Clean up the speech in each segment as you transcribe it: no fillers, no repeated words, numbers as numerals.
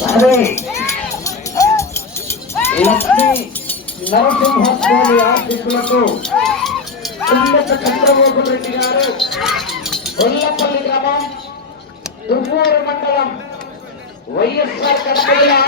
లక్ష్మీ నరసింహస్వామి ఆశీస్సులకు కుండక చంద్రబాబు రెడ్డి గారు గొల్లపల్లి గ్రామం దువ్వూరు మండలం వైఎస్ఆర్ కడప జిల్లా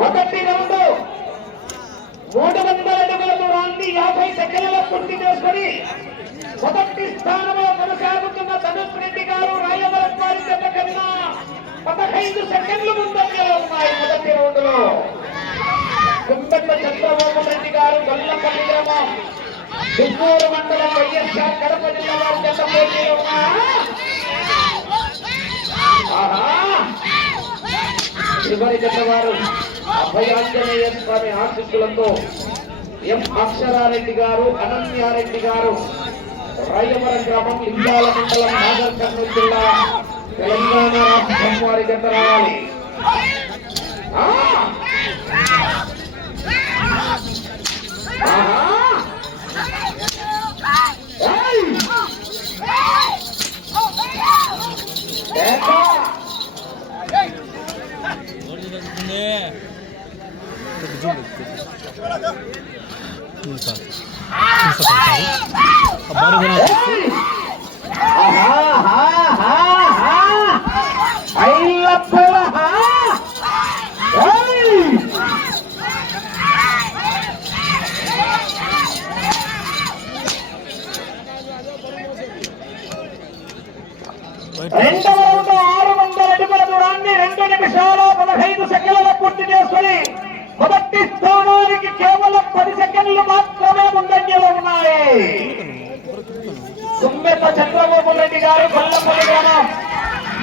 మొదటి రౌండ్ 300 అడుగుల దూరాన్ని 50 సెకండ్లలో పూర్తి చేసుకుని మొదటి స్థానంలో కొనసాగుతున్న ధనుష్ రెడ్డి గారు రాయవరం వారి జత కన్నా 15 సెకండ్లు ముందంజలో ఉన్నాయి. మొదటి రౌండ్ లో కుండెట్ల చంద్రబాబు రెడ్డి గారు గొల్లపల్లి గ్రామం దువ్వూరు మండలం వైఎస్ఆర్ కడప జిల్లా వారి జత పోటీలో చివరి జత వారు అభయాంజనేయ స్వామి ఆశీస్సులతో ఎం అక్షరారెడ్డి గారు అనన్యారెడ్డి గారు రాయవరం గ్రామం లింగాల మండలం నాగర్ కర్నూలు జిల్లా తెలంగాణ రాష్ట్రం వారి జత రావాలి. రెండవ రౌండ్ 600 అడుగుల దూరాన్ని 2 నిమిషాల 15 సెకండ్లలో పూర్తి చేసుకుని మొదటి స్థానానికి కేవలం 10 సెకండ్లు మాత్రమే ముందంజలో ఉన్నాయి. కుండెట్ల చంద్రబాబు రెడ్డి గారు గొల్లపల్లి గ్రామం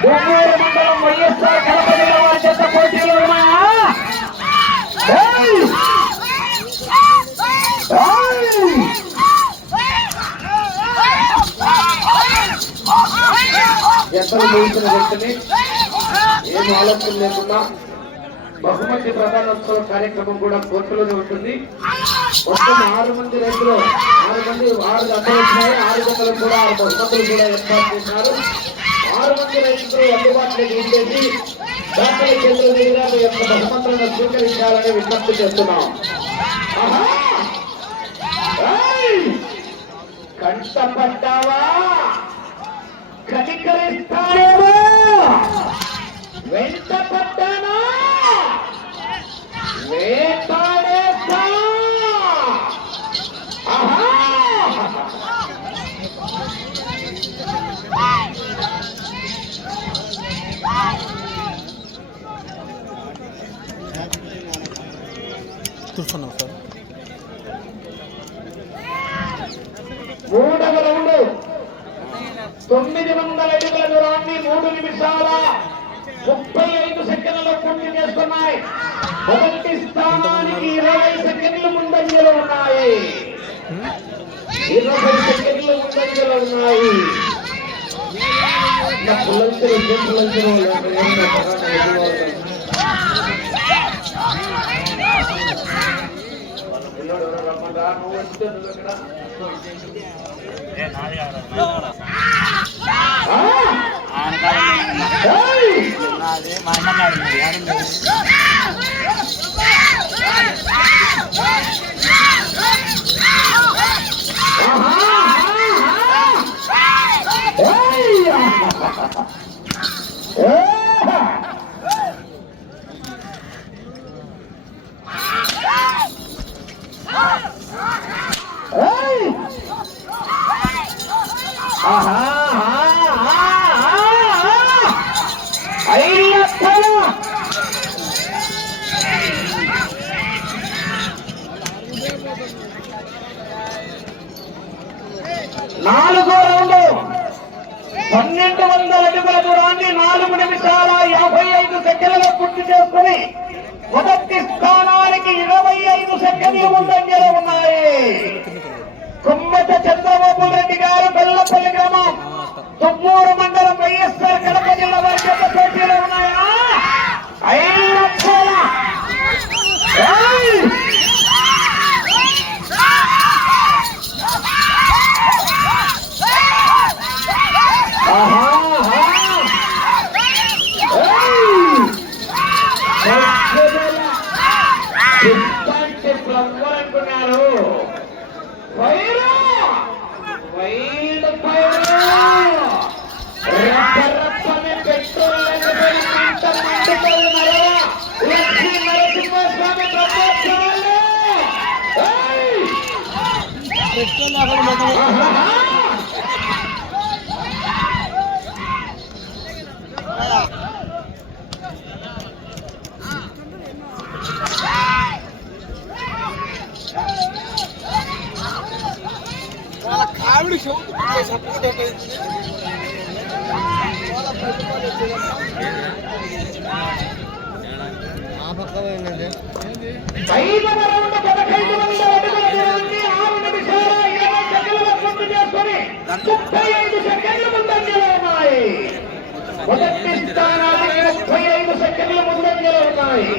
దువ్వూరు మండలం వైఎస్ఆర్ కడప జిల్లా వారి చేత పోటీలో ఉన్నాయా? జతలు ముగిసిన వెంటనే ఏం ఆలోచన లేకుండా బహుమతి ప్రధానోత్సవ కార్యక్రమం కూడా కోర్టులోనే ఉంటుంది. మొత్తం 6 మంది రైతులు 6 జతలు వచ్చినాయి. 6 జతలు కూడా 6 బహుమతులు కూడా ఏర్పాటు చేశారు. 6 మంది రైతులు అందుబాటులోకి ఉండేసి డాక్టర్ కేంద్ర దగ్గర మీ యొక్క బహుమతులను స్వీకరించాలని విజ్ఞప్తి చేస్తున్నాం. కంటపడ్డావా? కనికరిస్తారేమో వెంట పడ్డానా? వేటాడేస్తా. చూస్తున్నాం సార్. 3వ రౌండ్ 900 అడుగుల దూరాన్ని 3 నిమిషాల 35 సెకండ్లలో పూర్తి చేసుకున్నాయి. మొదటి స్థానానికి 20 సెకండ్లు ముందంజలో ఉన్నాయి. 20 సెకండ్లు ముందంజలో ఉన్నాయి. నాలుగో రౌండ్ 1200 అడుగుల దూరాన్ని 4 నిమిషాల 55 సెకండ్లలో చేసుకుని మొదటి స్థానానికి 25 సెకండ్లు ముందంజలో ఉన్నాయి. కుమ్మట చంద్రబాబు రెడ్డి గారు బెల్లపల్లి గ్రామం తుమ్మూరు మండలం వైఎస్ఆర్ కడప జిల్లా వారి చేత పోటీలో ఉన్నాయా? 5 లక్షల అనుకున్నారు. పెట్రోల్ లక్ష్మీ నరసింహస్వామి బ్రహ్మోత్సవాలు కావిడి ఆ పక్క పోయిందండి. 5వ రౌండ్ 15 అడుగుల 6 నిమిషాల 20 సెకండ్ల పూర్తి చేసుకొని 35 సెకండ్లు ముందంజలో ఉన్నాయి. మొదటి స్థానానికి 35 సెకండ్లు ముందంజలో ఉన్నాయి.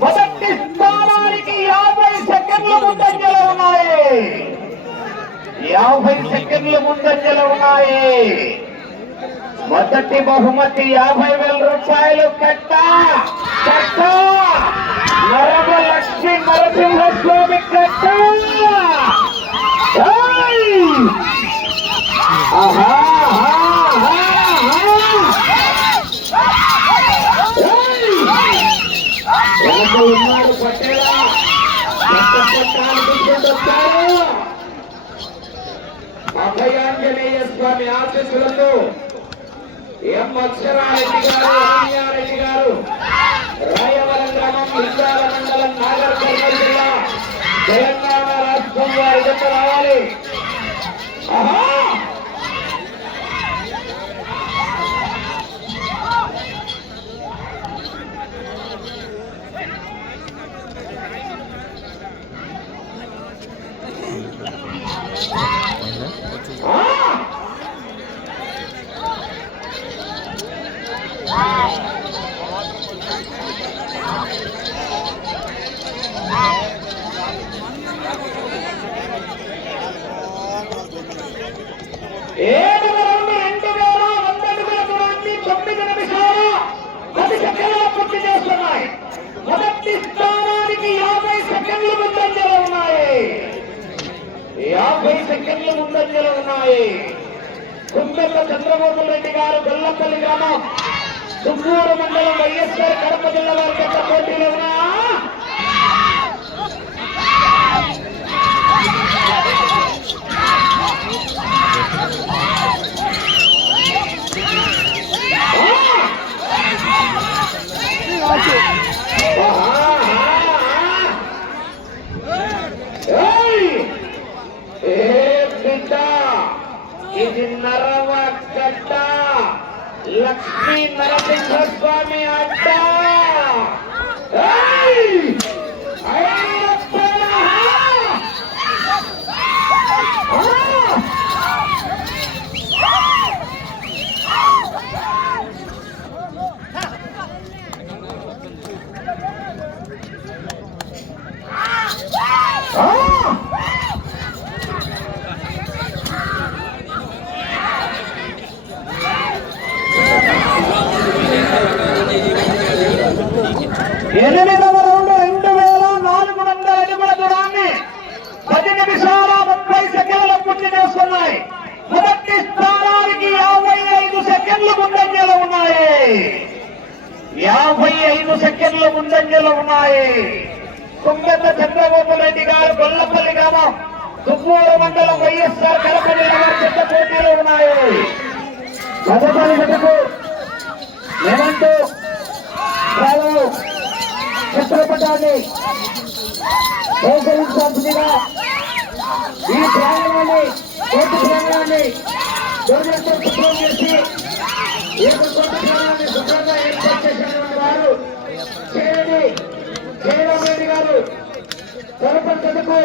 మొదటి స్థానానికి 50 సెకండ్లు ముందంజలో ఉన్నాయి. 50 సెకండ్లు ముందంజలో ఉన్నాయి. మొదటి బహుమతి 50,000 రూపాయలు. కట్ట నరమ లక్ష్మీ నరసింహస్వామి కట్ట. ఉన్నారు పట్టేలా తీసుకొచ్చారు. అభయాంజనేయ స్వామి ఆశీస్సులతో ఎం అక్షరారెడ్డి గారు, రామయారెడ్డి గారు, రాయవరం గ్రామం, ఇంద్రాల మండలం, నాగర్ కర్నూలు జిల్లా, తెలంగాణ రాష్ట్రం వారి జత రావాలి. మొదటి స్థానానికి 50 సెకండ్లు ముందంజలో ఉన్నాయి. 50 సెకండ్లు ముందంజలో ఉన్నాయి. కుమ్మెల్ల చంద్రబాబు రెడ్డి గారు బెల్లపల్లి గ్రామం తుమ్మూరు మండలం వైఎస్ఆర్ కడప జిల్లా వారి యొక్క పోటీలో ఉన్నా. ఇది నరవ గడ్డ లక్ష్మీ నరసింహస్వామి అడ్డ. 55 సెకండ్లు ముందంజలో ఉన్నాయి. కుంగత చంద్రబాబు రెడ్డి గారు గొల్లపల్లి గ్రామం తుమ్మూరు మండలం వైఎస్ఆర్ కడప జిల్లా పెద్ద పోటీలు ఉన్నాయి. తదుపరి గతకు ఏమంటూ చిత్రపటాన్ని సేకరించాల్సిందిగా ఈ ప్రాంగణాన్ని కోర్టు ప్రాంగణాన్ని గవర్నమెంట్ శుభ్రం చేసి కోర్టు ప్రాంగణాన్ని శుభ్రంగా ఏర్పాటు చేసినటువంటి వారు జయరామ్ రెడ్డి గారు సర్పంచకు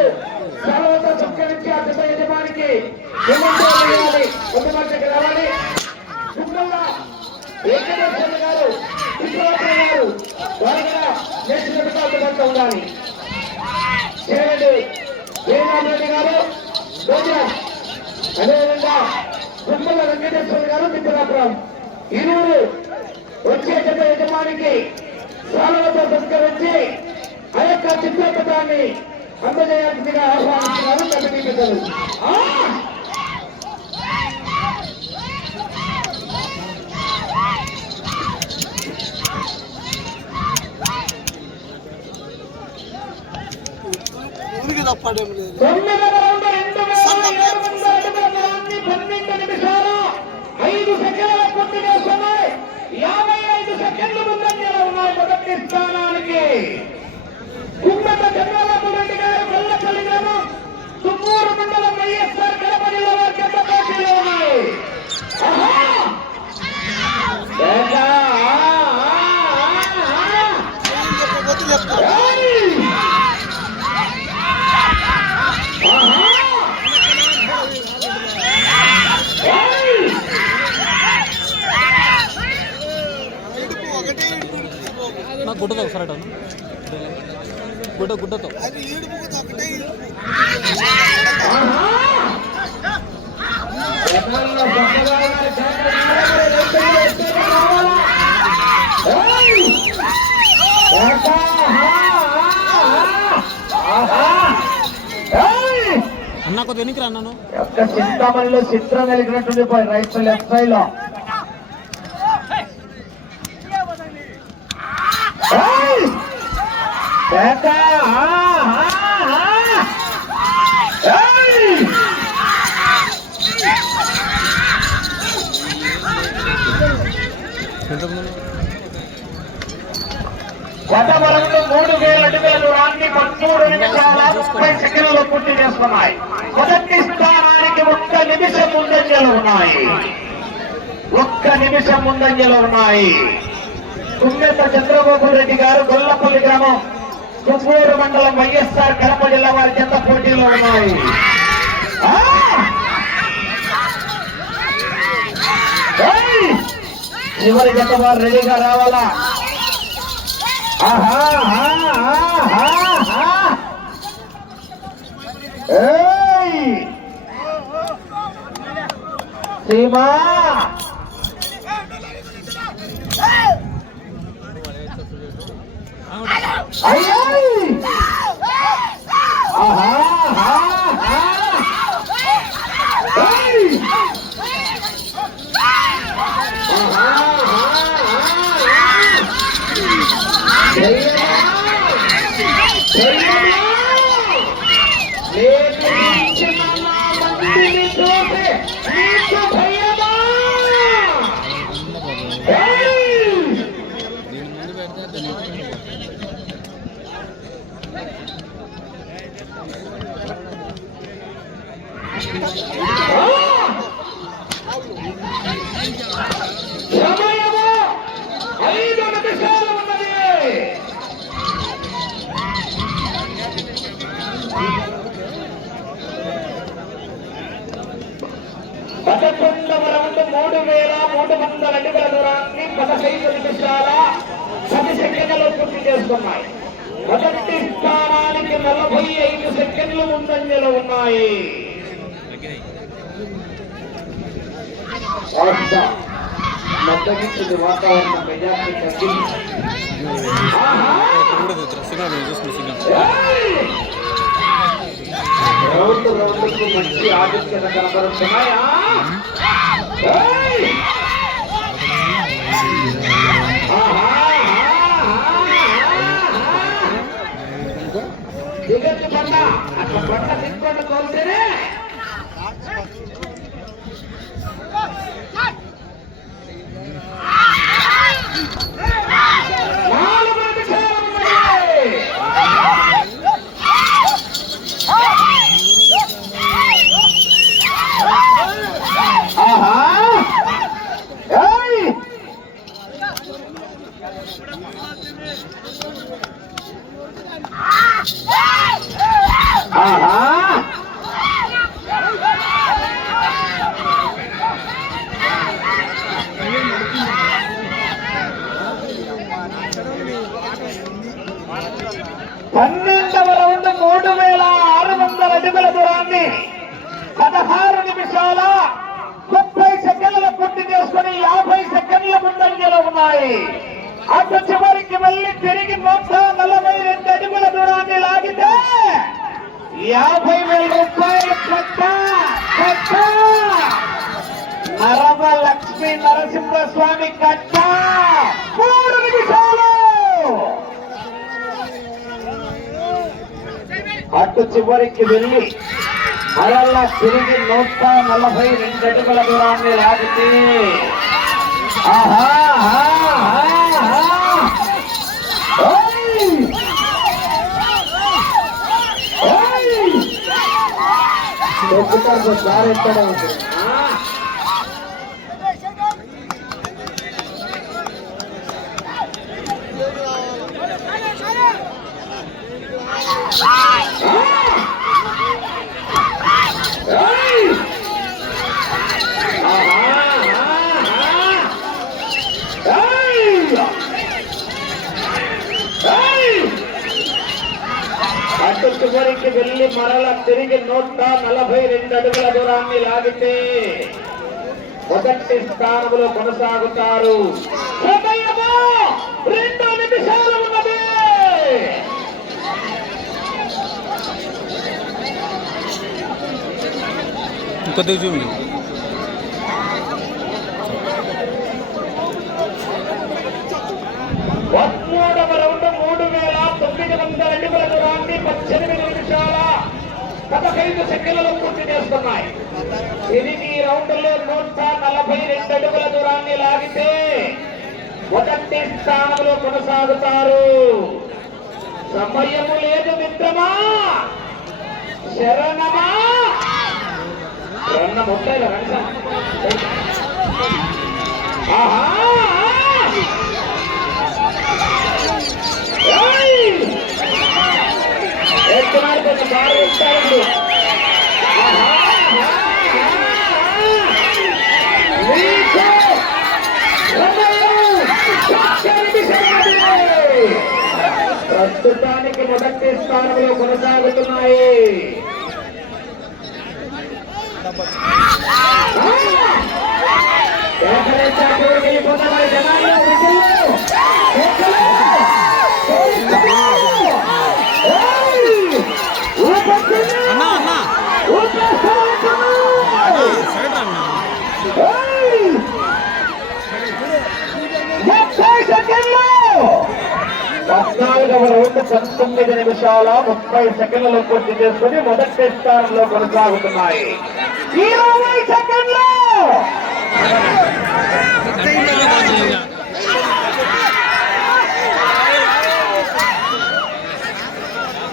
సర్వత సత్కరించి ఆ పెద్ద యజమానికి కొంతమందికి రావాలి. సుందరగా వెంకటేశ్వర గారు విశ్వనాథన్ గారు వారు కూడా నేర్చుకుంటూ అందుబాటులో ఉండాలి. చేయండి జయరామ్ రెడ్డి గారు అదేవిధంగా సుందర వెంకటేశ్వర గారు మిత్రాపురం ఇరువురు వచ్చే పెద్ద యజమానికి సాలవతో సత్కరించి ఆ యొక్క చిత్రపటాన్ని అందజేయాల్సిందిగా ఆహ్వానిస్తున్నారు కమిటీ పెద్దలు. తొమ్మిదవ రౌండ్ 12 నిమిషాలు 5 సెకండ్ల పూర్తి చేస్తున్నాయి. 55 సెకండ్లు ముందంజలో ఉన్నాయి మొదటి స్థానానికి. కుంగత చంద్రబాబు రెడ్డి గారు గొల్లపల్లి గ్రామం తుమ్మూరు మండలం వైఎస్ఆర్ కడప జిల్లా వారి పెద్ద పోటీలు ఉన్నాయి. గుడ్డతో ఒకసారి గుడ్డతో అన్నా కొద్ది వెనక్కి రా అన్నాను. చింతామణిలో చిత్రం వెలిగినట్టుంది పోయి రైట్ లెఫ్ట్ సైడ్ లో గతవరంలో 3000 అడుగుల దూరాన్ని 13 నిమిషాల 30 సెకండ్లలో పూర్తి చేస్తున్నాయి. మొదటి స్థానానికి 1 నిమిషం ముందంజలో ఉన్నాయి. 1 నిమిషం ముందంజలో ఉన్నాయి. కుంగత చంద్రబాబు రెడ్డి గారు గొల్లపల్లి గ్రామం తుమ్మూరు మండలం వైఎస్ఆర్ కడప జిల్లా వారి చెత్త పోటీలో ఉన్నాయి. చివరి జత వారు రెడీగా రావాలా. సీమా చేస్తున్నాయి. మొదటి స్థానానికి 45 సెకండ్లు ముందంజలో ఉన్నాయి. మద్దగించింది వాతావరణం మెజార్టీ తగ్గింది. రౌండ్ రౌండ్కు మంచి ఆధిక్యత కనబడుతున్నాయా? ఆహా ఉంటేనే పన్నెండవ రౌండ్ 3600 అడుగుల దూరాన్ని 16 నిమిషాల 30 సెకండ్ల పూర్తి చేసుకుని 50 సెకండ్ల ముందంజలో ఉన్నాయి. అటు చివరికి వెళ్లి తిరిగి 142 అడుగుల దూరాన్ని లాగితే 50,000 రూపాయలు కట్ట నరవ లక్ష్మీ నరసింహస్వామి కట్ట 3 నిమిషాలు. అటు చివరికి వెళ్లి మరలా తిరిగి 142 అడుగుల దూరాన్ని లాగితే దారి ఎక్కడ ఉంటుంది. అటు చివరికి వెళ్లి మరల తిరిగి 142 అడుగుల దూరాన్ని లాగితే మొదటి స్థానంలో కొనసాగుతారు. సమయము 2 నిమిషాలు ఉన్నది. కొద్దిగా చూడండి. 13వ రౌండ్ 3900 అడుగుల దూరాన్ని 18 నిమిషాల 15 సెకండ్లలో పూర్తి చేస్తున్నాయి. తిరిగి ఈ రౌండ్ లో 142 అడుగుల దూరాన్ని లాగితే మొదటి స్థానంలో కొనసాగుతారు. సమయము లేదు మిత్రమా, శరణమా రన్న ముట్టైల కొంచెం బాగా ఇస్తారండి. ప్రస్తుతానికి మొదటి స్థానంలో కొనసాగుతున్నాయి. వెళ్ళిపోతున్నారు జనాలు. అన్నా అన్నా సైడ్ అన్నా 14వ రౌండ్ 19 నిమిషాల 30 సెకండ్లలో పూర్తి చేసుకుని మొదటి స్థానంలో కొనసాగుతున్నాయి. 20 సెకండ్లు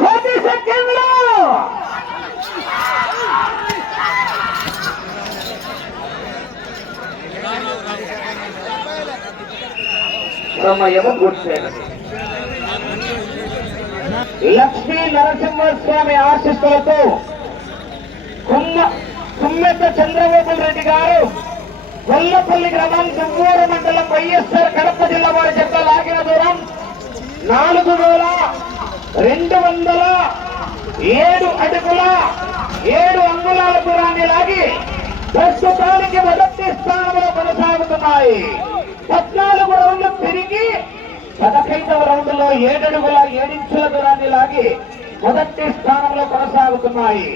10 సెకండ్లు సమయము పూర్తయినది. లక్ష్మీ నరసింహస్వామి ఆశీస్సులతో కుమ్మెత చంద్రబాబు రెడ్డి గారు గొల్లపల్లి గ్రామం దువ్వూరు మండలం వైఎస్ఆర్ కడప జిల్లా వారి చెత్త లాగిన దూరం 4207 అడుగుల 7 అంగుళాల దూరాన్ని లాగి ప్రస్తుతానికి మొదటి స్థానంలో కొనసాగుతున్నాయి. 14 రౌండ్లు తిరిగి 15వ రౌండ్ లో 7 అడుగుల 7 ఇంచుల దూరాన్ని లాగి మొదటి స్థానంలో కొనసాగుతున్నాయి.